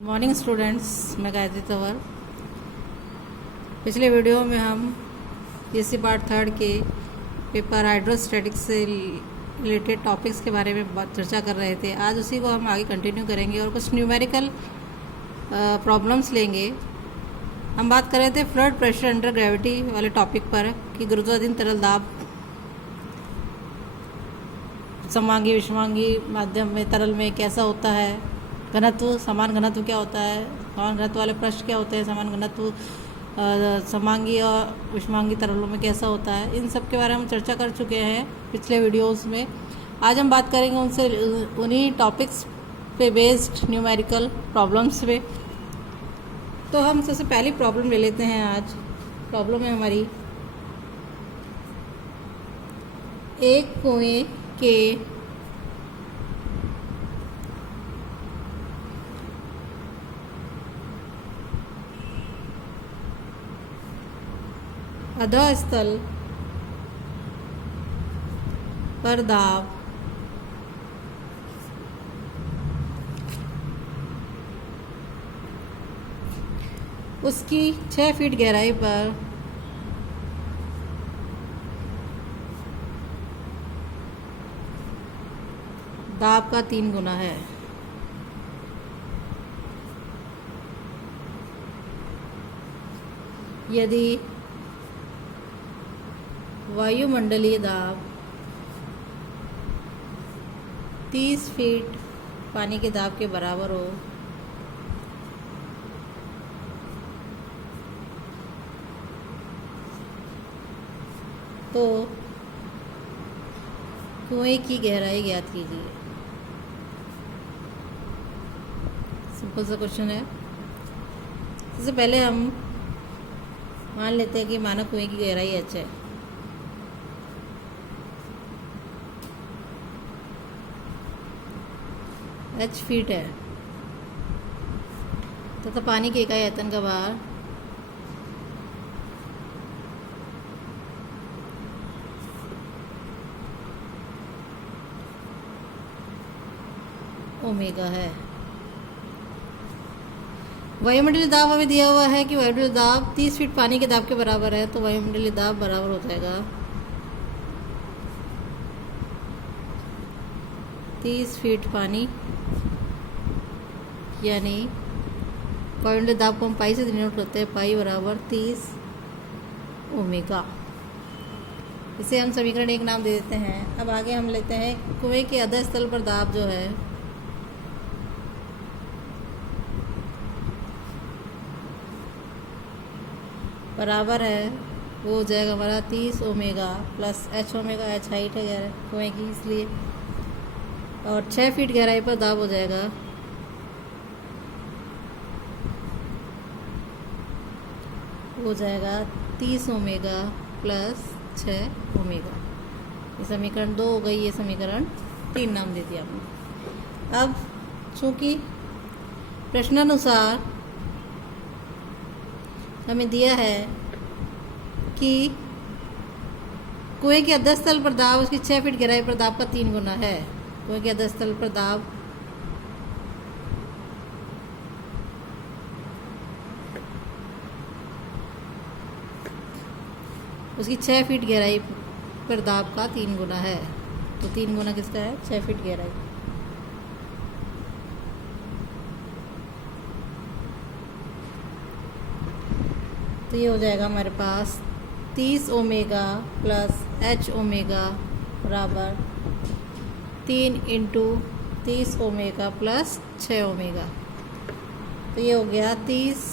Morning students, मैं गायत्री तंवर। पिछले video में हम पीएससी पार्ट 3 के पेपर हाइड्रोस्टैटिक्स से रिलेटेड टॉपिक्स के बारे में चर्चा कर रहे थे। आज उसी को हम आगे कंटिन्यू करेंगे और कुछ न्यूमेरिकल प्रॉब्लम्स लेंगे। हम बात कर रहे थे फ्लड प्रेशर अंडर ग्रेविटी वाले टॉपिक पर कि गुरुत्वाधीन तरल दाब समांगी विषमांगी माध्यम में तरल में कैसा होता है, घनत्व समान घनत्व क्या होता है, समान घनत्व वाले पृष्ठ क्या होते हैं, समान घनत्व समांगी और विषमांगी तरलों में कैसा होता है, इन सब के बारे में हम चर्चा कर चुके हैं पिछले वीडियोस में। आज हम बात करेंगे उन्हीं टॉपिक्स पे बेस्ड न्यूमेरिकल प्रॉब्लम्स पे। तो हम सबसे पहली प्रॉब्लम ले लेते हैं। आज प्रॉब्लम है हमारी, एक कुएं के अधोस्थल पर दाब उसकी 6 फीट गहराई पर दाब का 3 गुना है। यदि वायुमंडलीय दाब 30 फीट पानी के दाब के बराबर हो तो कुएं की गहराई ज्ञात कीजिए। सिंपल सा क्वेश्चन है। सबसे पहले हम मान लेते हैं कि माना कुएं की गहराई h है। h फीट है तथा पानी के इकाई आयतन का भार ओमेगा है। वायुमंडलीय दाब हमें दिया हुआ है कि वायुमंडलीय दाब 30 फीट पानी के दाब के बराबर है, तो वायुमंडलीय दाब बराबर हो जाएगा 30 फीट पानी, यानी वायुमंडलीय दाब को हम पाई से डिनोट करते हैं, पाई बराबर 30 ओमेगा। इसे हम समीकरण 1 नाम दे देते हैं। अब आगे हम लेते हैं कुएं के अधोस्थल पर दाब जो है बराबर है, वो हो जाएगा हमारा 30 omega plus h omega. h height है कुएं की इसलिए, और 6 फीट गहराई पर दाब हो जाएगा हो जाएगा 30 ओमेगा प्लस 6 ओमेगा। ये समीकरण 2 हो गई, ये समीकरण 3 नाम दे दिया हमने। अब चूंकि प्रश्नानुसार हमें दिया है कि कुएं के अधोस्थल पर दाब उसकी 6 फीट गहराई पर दाब का 3 गुना है। कुएं के अधोस्थल पर दाब उसकी 6 फीट गहराई पर दाब का 3 गुना है। तो 3 गुना किसका है? 6 फीट गहराई। तो ये हो जाएगा हमारे पास 30 ओमेगा प्लस h ओमेगा बराबर 3 इंटू 30 ओमेगा प्लस 6 ओमेगा। तो ये हो गया 30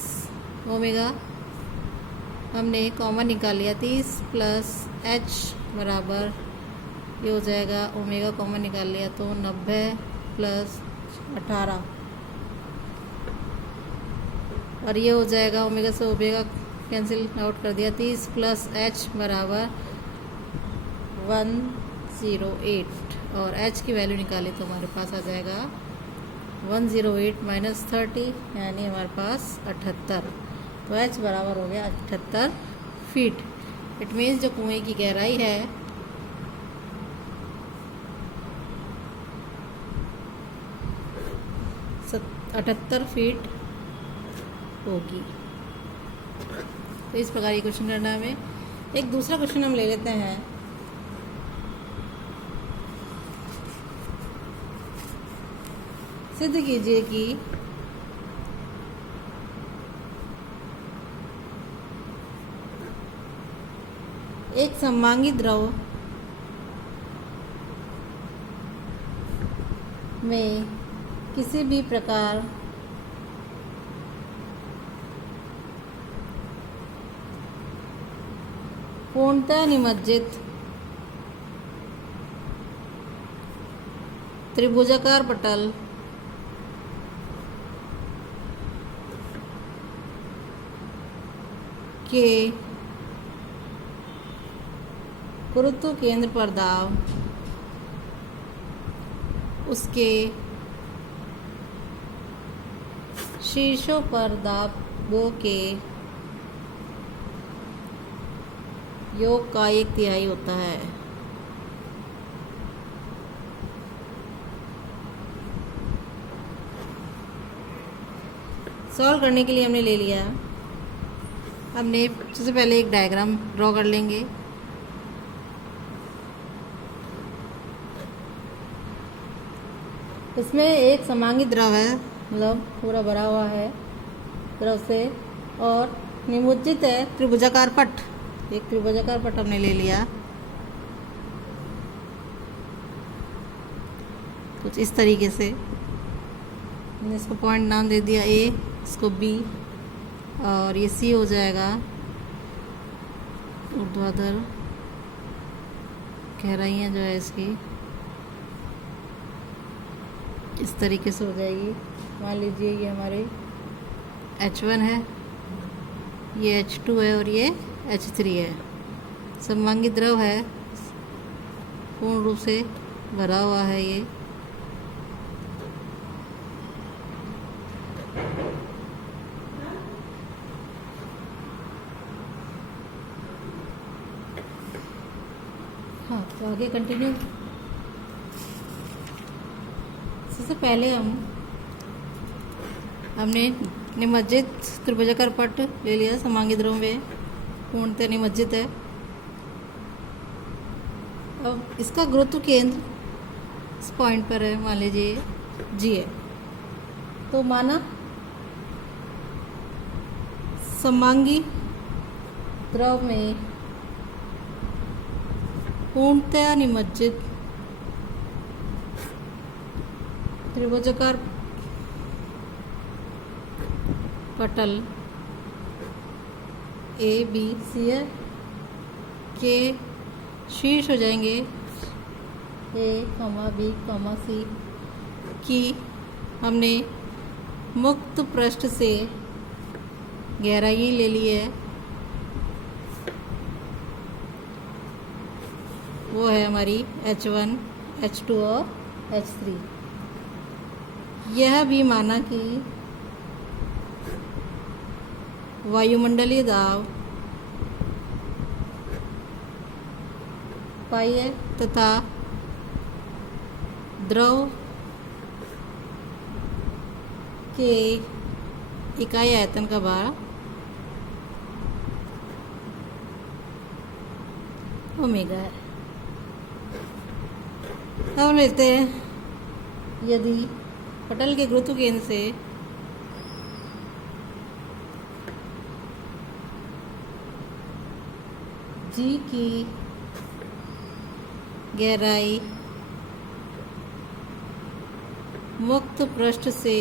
ओमेगा, हमने कॉमन निकाल लिया। 30 प्लस h बराबर ये हो जाएगा ओमेगा कॉमन निकाल लिया तो 90 प्लस 18, और ये हो जाएगा ओमेगा से ओमेगा कैंसिल आउट कर दिया। 30 प्लस h बराबर 108, और h की वैल्यू निकाली तो हमारे पास आ जाएगा 108 माइनस 30, यानी हमारे पास 78। तो h बराबर हो गया 78 फीट। इट मीन्स जो कुएं की गहराई है 78 फीट होगी। तो इस प्रकार ये क्वेश्चन करना है हमें। एक दूसरा क्वेश्चन हम ले लेते हैं। सिद्ध कीजिए कि एक सममांगी द्रव में किसी भी प्रकार पूर्णतः निमज्जित त्रिभुजाकार पटल के गुरुत्व केंद्र पर दाब उसके शीर्षों पर दाबों के योग का 1/3 होता है। सॉल्व करने के लिए हमने ले लिया, हमने सबसे पहले एक डायग्राम ड्रॉ कर लेंगे। इसमें एक समांगी द्रव है, मतलब पूरा भरा हुआ है द्रव से, और निमज्जित है त्रिभुजाकार पट। एक त्रिभुजाकार पट हमने ले लिया, कुछ इस तरीके से। मैंने इसको पॉइंट नाम दे दिया ए, इसको बी, और ये सी हो जाएगा। ऊर्ध्वाधर गहराइयाँ जो है इसकी इस तरीके से हो जाएगी। मान लीजिए ये हमारे H1 है, ये H2 है और ये H3 है। सममांगी द्रव है, पूर्ण रूप से भरा हुआ है ये। हाँ, तो आगे कंटिन्यू। सबसे पहले हमने निमज्जित त्रिभुजाकार पट ले लिया। समांगी द्रव में पूर्णतः निमज्जित है। अब इसका गुरुत्व केंद्र इस पॉइंट पर है, मान लीजिए जी है। तो माना समांगी द्रव में पूर्णतः निमज्जित त्रिभुजाकार पटल ए बी सी है के शीर्ष हो जाएंगे ए, बी, सी की हमने मुक्त पृष्ठ से गहराई ले ली है। वो है हमारी H1, H2 और H3। यह भी माना कि वायुमंडलीय दाब पाई है तथा द्रव के इकाई आयतन का भार ओमेगा है। अब हम लेते हैं, यदि पटल के गुरुत्व केंद्र से जी की गहराई मुक्त पृष्ठ से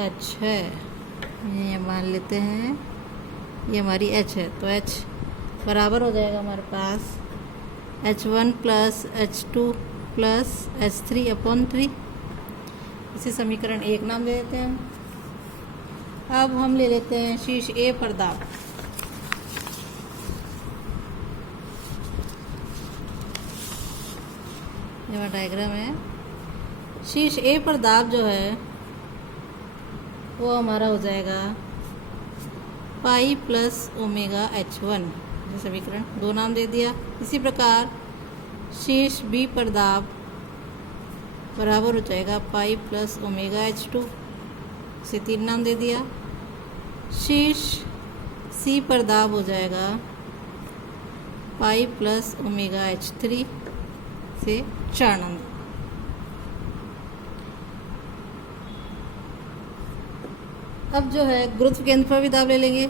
H है, ये मान लेते हैं ये हमारी H है, तो H बराबर हो जाएगा हमारे पास H1 plus H2 plus H3/3। इसे समीकरण 1 नाम दे देते हैं हम। अब हम ले लेते हैं शीर्ष A पर दाब। ये डायग्राम है। शीर्ष A पर दाब जो है वो हमारा हो जाएगा पाई प्लस ओमेगा H1। समीकरण 2 नाम दे दिया। इसी प्रकार शीर्ष B पर दाब बराबर हो जाएगा पाई प्लस ओमेगा H2। से 3 नाम दे दिया। शीर्ष सी पर दाब हो जाएगा पाई प्लस ओमेगा H3 से 4 नाम। अब जो है गुरुत्व केंद्र पर भी दाब ले लेंगे।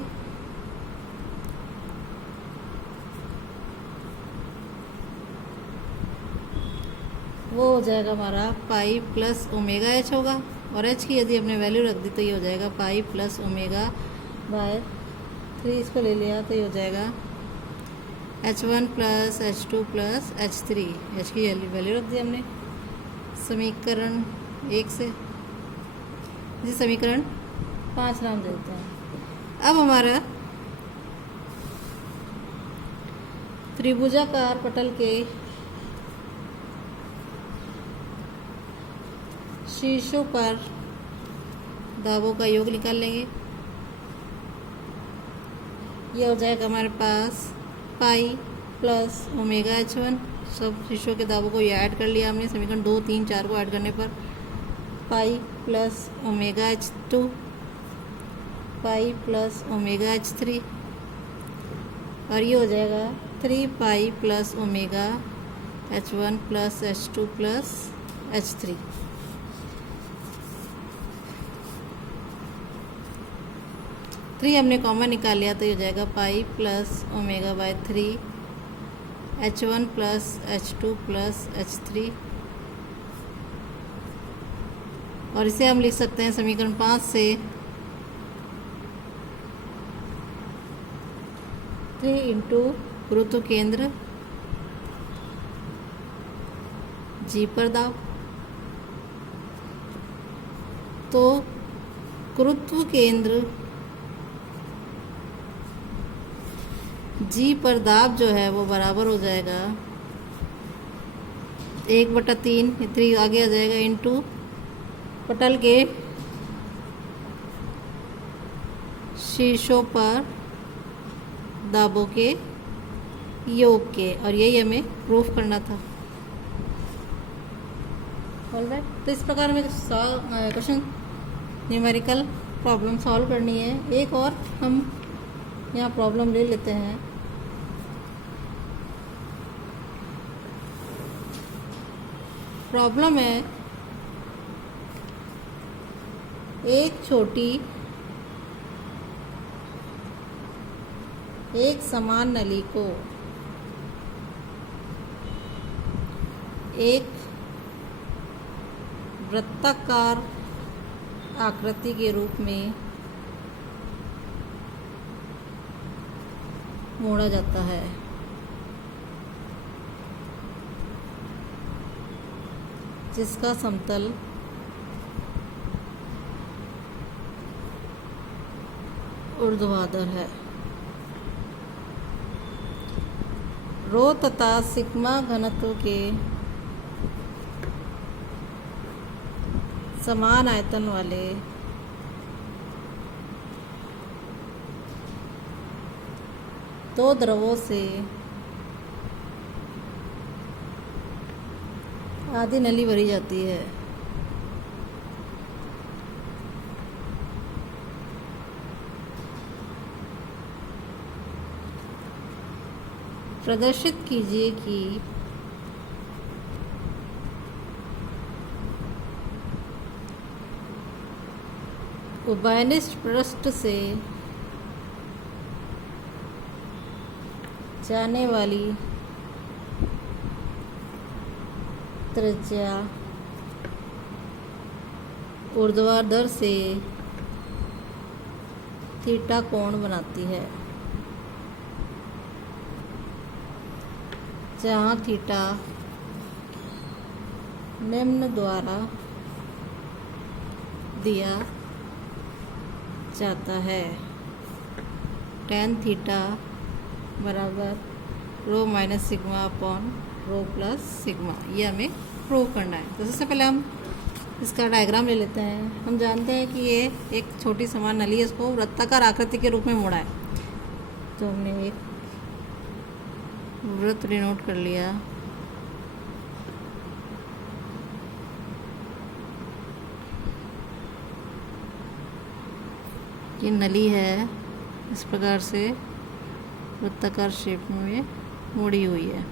वो हो जाएगा हमारा पाई प्लस ओमेगा H होगा, और H की यदि हमने वैल्यू रख दी तो ये हो जाएगा पाई प्लस ओमेगा बाय 3। इसको ले लिया तो ये हो जाएगा H1 plus H2 plus H3। H की वैल्यू रख दी हमने समीकरण 1 से। इसे समीकरण 5 नाम देते हैं। अब हमारा त्रिभुजाकार पटल के शीर्षों पर दाबों का योग निकाल लेंगे। यह हो जाएगा हमारे पास पाई प्लस ओमेगा H1। सब शीर्षों के दाबों को ये ऐड कर लिया हमने समीकरण 2, 3, 4 को ऐड करने पर pi plus omega H2 pi plus omega H3, और ये हो जाएगा 3 pi plus omega H1 plus H2 plus H3। हमने कॉमन निकाल लिया तो ये हो जाएगा pi plus omega by 3 H1 plus H2 plus H3, और इसे हम लिख सकते हैं समीकरण 5 से 3 इंटू गुरुत्व केंद्र जी पर दाब। तो गुरुत्व केंद्र जी पर दाब जो है वो बराबर हो जाएगा 1/3, 3 आगे आ जाएगा, इंटू पटल के शीर्षों पर दाबों के योग के, और यही हमें प्रूफ करना था। ऑलराइट, तो इस प्रकार हमें क्वेश्चन न्यूमेरिकल प्रॉब्लम सॉल्व करनी है। एक और हम यहाँ प्रॉब्लम ले लेते हैं। प्रॉब्लम है एक छोटी एक समान नली को एक वृत्ताकार आकृति के रूप में मोड़ा जाता है। जिसका समतल ऊर्ध्वाधर है। रो तथा सिग्मा घनत्व के समान आयतन वाले दो द्रवों से आधी नली भरी जाती है। प्रदर्शित कीजिए कि उभयनिष्ठ पृष्ठ से जाने वाली त्रिज्या ऊर्ध्वाधर से थीटा कोण बनाती है, जहाँ थीटा निम्न द्वारा दिया जाता है। tan थीटा बराबर rho minus sigma upon rho plus sigma. ये हमें प्रूव करना है। तो सबसे पहले हम इसका डायग्राम ले लेते हैं। हम जानते हैं कि ये एक छोटी समान नली है, इसको वृत्ताकार आकृति के रूप में मोड़ा है। तो हमने एक वृत्त डिनोट कर लिया। ये नली है, इस प्रकार से वृत्ताकार शेप में मुड़ी हुई है।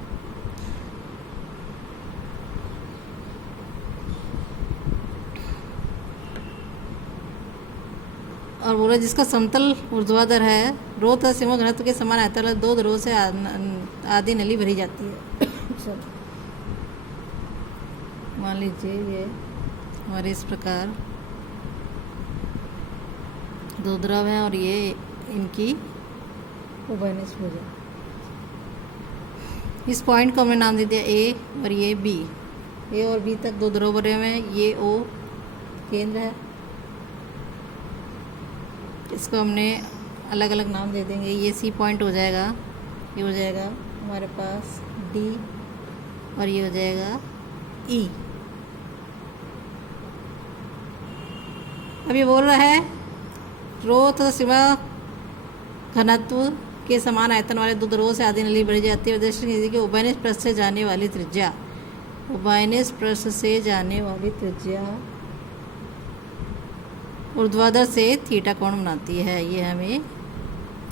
और बोला जिसका समतल ऊर्ध्वाधर है, रो तथा सीमा घनत्व के समान आयताकार दो ध्रुवों से आधी नली भरी जाती है। मान लीजिए ये हमारे इस प्रकार दो द्रव हैं और ये इनकी उभयनिष्ठ भुजा। इस पॉइंट को हमने नाम दे दिया ए और ये बी। ए और बी तक दो द्रव बने हुए हैं, ये ओ केंद्र है, इसको हमने अलग अलग नाम दे देंगे। ये सी पॉइंट हो जाएगा, ये हो जाएगा हमारे पास डी और ये हो जाएगा ई। अब ये बोल रहा है रो तथा सीमा घनत्व के समान आयतन वाले दो ध्रुवों से आधी नली भरी जाती है। उद्देश्य कीजिए कि उभयनिष्ठ पृष्ठ से जाने वाली त्रिज्या, उभयनिष्ठ पृष्ठ से जाने वाली त्रिज्या ऊर्ध्वाधर से थीटा कोण बनाती है। ये हमें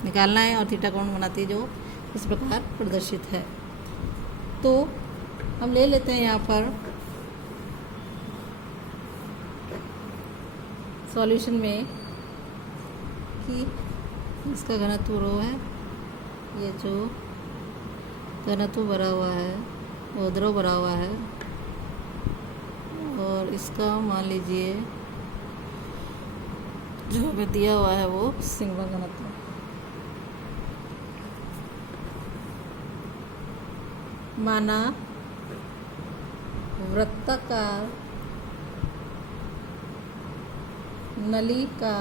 निकालना है और थीटा कोण बनाती है जो इस प्रकार प्रदर्शित है। तो हम ले लेते हैं यहाँ पर सॉल्यूशन में कि इसका घनत्व रो है, ये जो घनत्व भरा हुआ है वो द्रव भरा हुआ है, और इसका मान लीजिए जो हमें दिया हुआ है वो सिग्मा घनत्व। माना वृत्ताकार नली का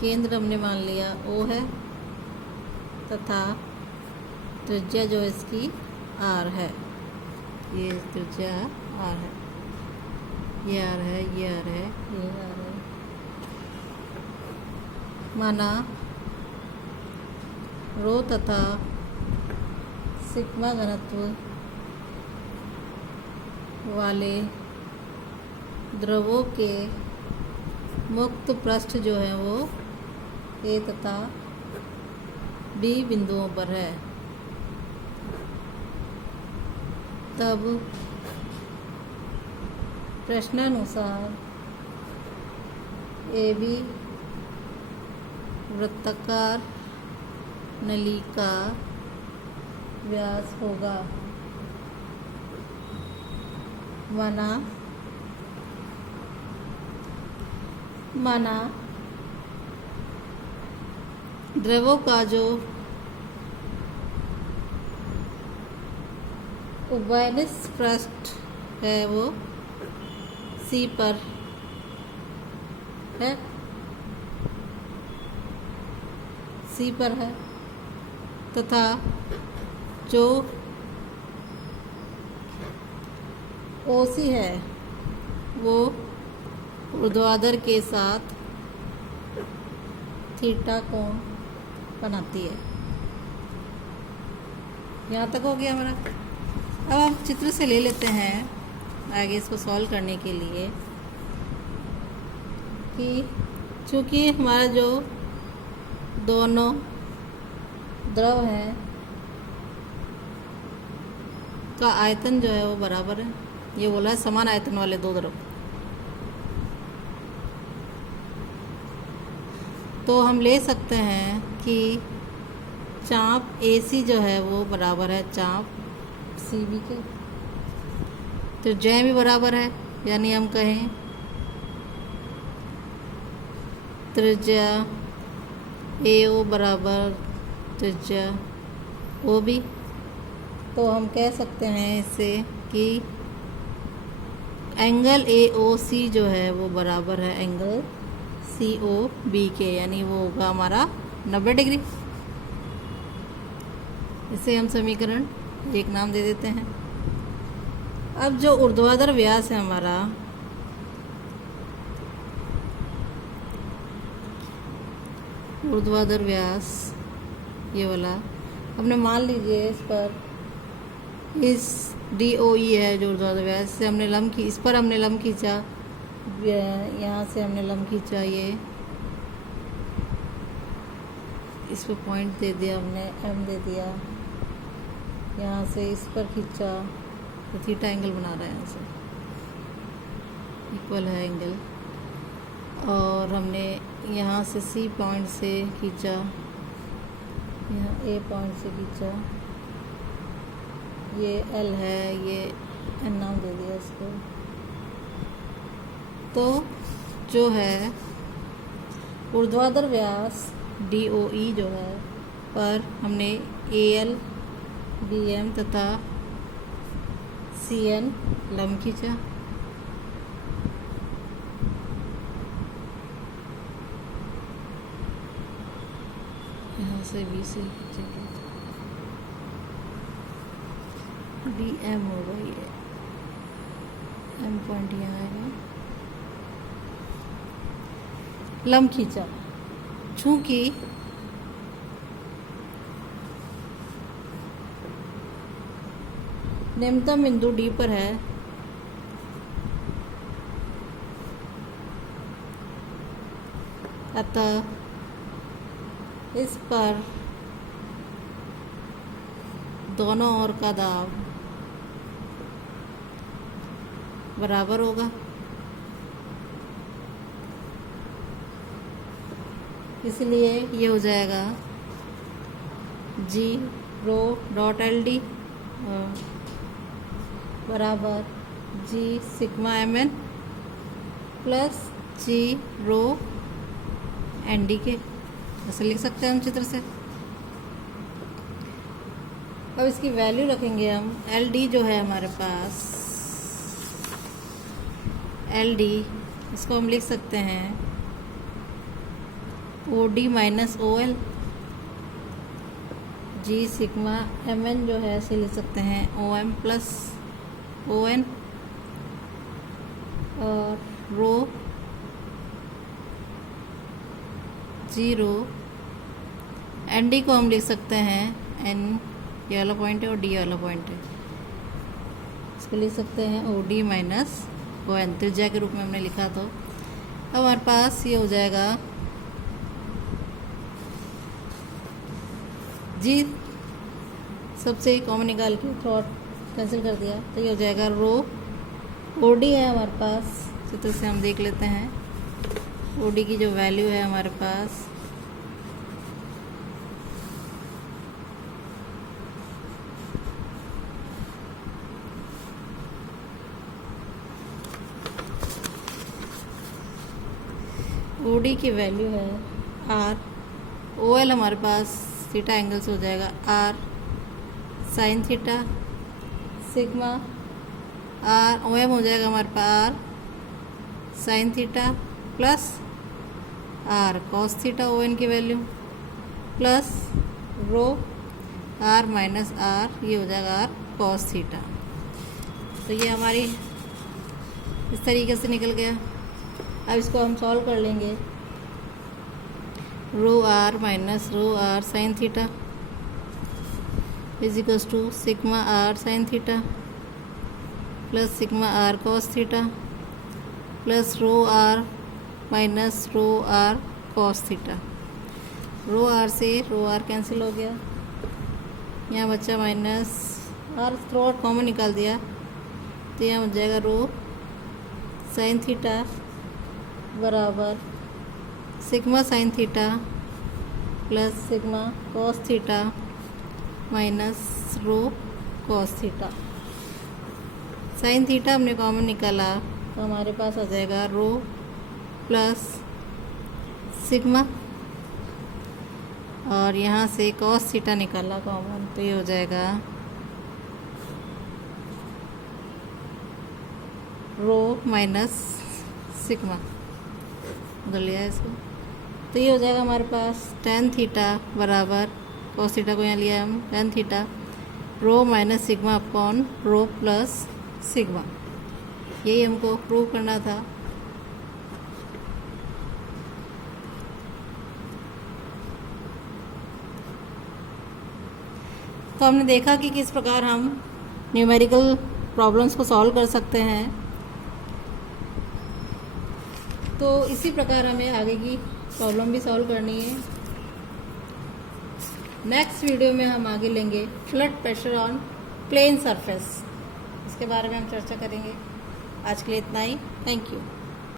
केंद्र हमने मान लिया O है तथा त्रिज्या जो इसकी R है, ये त्रिज्या R है, ये R है, ये R है, ये R है। माना रो तथा सिग्मा घनत्व वाले द्रवों के मुक्त पृष्ठ जो है वो ए तथा बी बिंदुओं पर है, तब प्रश्नानुसार ए बी वृत्ताकार नली का व्यास होगा। माना द्रवों का जो उभयनिष्ठ पृष्ठ है वो सी पर है, सी पर है तथा जो ओसी है वो ऊर्ध्वाधर के साथ थीटा कोण बनाती है। यहाँ तक हो गया हमारा। अब हम चित्र से ले लेते हैं आगे इसको सॉल्व करने के लिए कि चूँकि हमारा जो दोनों द्रव हैं का आयतन जो है वो बराबर है, ये बोला है समान आयतन वाले दो द्रव, तो हम ले सकते हैं कि चाप AC जो है वो बराबर है चाप CB के, तो त्रिज्या भी बराबर है, यानी हम कहें त्रिज्या AO बराबर त्रिज्या OB। तो हम कह सकते हैं इससे कि एंगल AOC जो है वो बराबर है एंगल COB के, यानी वो होगा हमारा 90 डिग्री। इसे हम समीकरण एक नाम दे देते हैं। अब जो ऊर्ध्वाधर व्यास है हमारा, ऊर्ध्वाधर व्यास ये वाला हमने मान लीजिए इस पर इस DOE है जो ऊर्ध्वाधर व्यास से हमने लंब की, इस पर हमने लंब खींचा, यहाँ से हमने लंब खींचा ये इस पर पॉइंट दे दिया हमने, एम दे दिया, यहाँ से इस पर खींचा तो थीटा एंगल बना रहा है, यहाँ से इक्वल है एंगल। और हमने यहाँ से सी पॉइंट से खींचा, यहाँ ए पॉइंट से खींचा, ये एल है, ये एन नाम दे दिया इसको। तो जो है ऊर्ध्वाधर व्यास DOE जो है पर हमने AL, BM तथा CN लंब खींचा। यहाँ से B से खींचेंगे, DM होगा, ये M पॉइंट यहाँ है, लंब खींचा। चूँकि निम्नतम बिंदु D पर है, अतः इस पर दोनों ओर का दाब बराबर होगा। इसलिए ये हो जाएगा G रो डॉट LD बराबर G sigma MN plus G रो ND के। ऐसे लिख सकते हैं हम चित्र से। अब इसकी वैल्यू रखेंगे हम। LD जो है हमारे पास, LD इसको हम लिख सकते हैं OD minus OL। G sigma MN जो है इसे लिख सकते हैं OM प्लस ON। और रो जीरो ND को हम लिख सकते हैं N, ये वाला पॉइंट है, और D वाला पॉइंट है, इसको लिख सकते हैं OD माइनस ON, त्रिज्या के रूप में हमने लिखा। तो अब हमारे पास ये हो जाएगा G सबसे कॉमन निकाल के थॉट कैंसिल कर दिया, तो ये हो जाएगा रो OD है हमारे पास, चित्र से हम देख लेते हैं। OD की जो वैल्यू है हमारे पास OD की वैल्यू है R। OL हमारे पास थीटा एंगल से हो जाएगा R sine theta sigma. R OM हो जाएगा हमारे पास R sine theta plus R cos theta ON की value plus rho R minus R, ये हो जाएगा R कॉस थीटा। तो ये हमारी इस तरीके से निकल गया। अब इसको हम सॉल्व कर लेंगे। Rho R minus rho R sine theta is equals to sigma R sine theta plus sigma R cos theta plus rho R minus rho R cos theta. Rho R से रो R कैंसिल हो गया, यहाँ बच्चा minus R, throughout common निकाल दिया, तो यहाँ हो जाएगा रो साइन थीटा बराबर sigma sine theta plus sigma cos theta minus rho cos theta. Sine theta हमने कॉमन निकाला तो हमारे पास आ जाएगा रो प्लस सिग्मा, और यहाँ से कॉस थीटा निकाला कॉमन, तो ये हो जाएगा रो माइनस सिग्मा, बदल लिया है इसको। तो ये हो जाएगा हमारे पास टेन थीटा बराबर कॉस थीटा को यहाँ लिया हम tan theta rho minus sigma upon rho plus sigma. यही हमको प्रूव करना था। तो हमने देखा कि किस प्रकार हम न्यूमेरिकल प्रॉब्लम्स को सॉल्व कर सकते हैं। तो इसी प्रकार हमें आगे की प्रॉब्लम भी सॉल्व करनी है। नेक्स्ट वीडियो में हम आगे लेंगे fluid pressure on plane surface, इसके बारे में हम चर्चा करेंगे। आज के लिए इतना ही। Thank you.